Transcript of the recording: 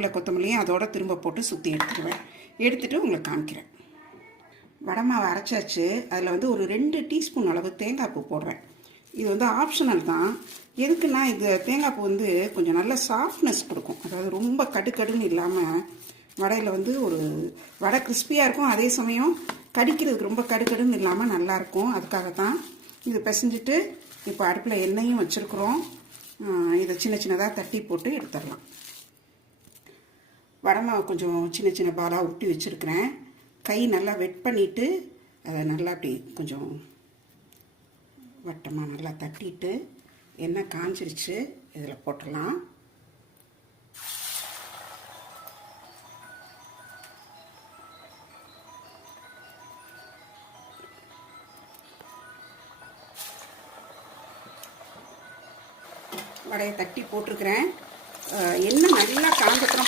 கருவேப்பிலை கொத்தமல்லியும் அதோட திரும்ப போட்டு சுற்றி எடுத்துக்குவேன். எடுத்துகிட்டு உங்களுக்கு காமிக்கிறேன். வடை மாவு அரைச்சாச்சு. அதில் வந்து ஒரு 2 டீஸ்பூன் அளவு தேங்காய் பூ போடுறேன். இது வந்து ஆப்ஷனல் தான். எதுக்குன்னா இது தேங்காய் பூ வந்து கொஞ்சம் நல்ல சாஃப்ட்னஸ் கொடுக்கும். அதாவது ரொம்ப கடுக்கடுன்னு இல்லாமல் வடையில் வந்து ஒரு வடை கிறிஸ்பியாக இருக்கும், அதே சமயம் கடிக்கிறதுக்கு ரொம்ப கடுக்கடுன்னு இல்லாமல் நல்லாயிருக்கும். அதுக்காகத்தான் இது பிசைஞ்சிட்டு இப்போ அடுப்பில் எண்ணெயும் வச்சுருக்குறோம். இதை சின்ன சின்னதாக தட்டி போட்டு எடுத்துடலாம். வடை மாவு கொஞ்சம் சின்ன சின்ன பாலாக உருட்டி வச்சுருக்கிறேன். கை நல்லா வெட் பண்ணிவிட்டு அதை நல்லா அப்படி கொஞ்சம் வட்டமாக நல்லா தட்டிட்டு எண்ணெய் காஞ்சிருச்சு, இதில் போட்டுடலாம். வடையை தட்டி போட்டிருக்கிறேன். எண்ணெய் நல்லா காஞ்சப்புறம்